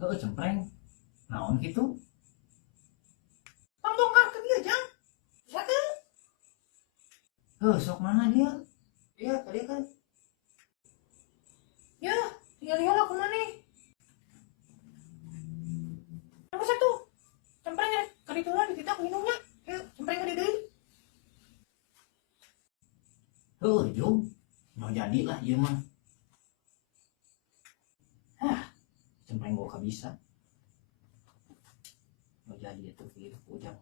Heuh cempreng. Naon kitu? Pambongkar ke dia jang. Bisa kan? Heuh sok mana dia? Iya tadi kan. Ya, tinggal lihat aku mana. Apa satu? Cemprengnya kali tulah dititak minumnya. Ya, cempreng di deui. Heuh Jung. Mau jadilah ieu mah. Cempreng gua bisa. Mau jadi itu gitu ujang.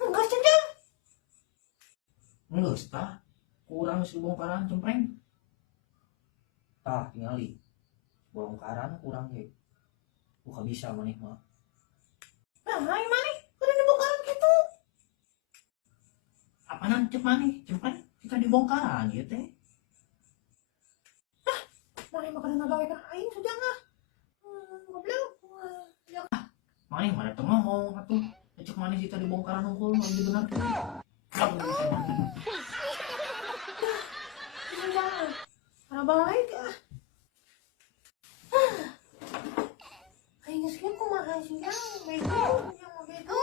Enggak cenjang. Geus tah. Kurang si bongkaran cempreng. Tah tingali. Bongkaran kurang ge. Gua bisa maneh mah. Nah, hai mana? Kudu dibongkar gitu. Apaanan cek maneh? Cempreng kita dibongkaran ieu teh. Mana mah kada ngagawekan aing sujang ah. Goblok. Ya Maneh mana teu ngomong atuh. Cek maneh kita dibongkaran unggul nu dibenerkeun. sujang. Kada baik ah. Aing geus kieu kumaha sujang? Bego, yang mah bego.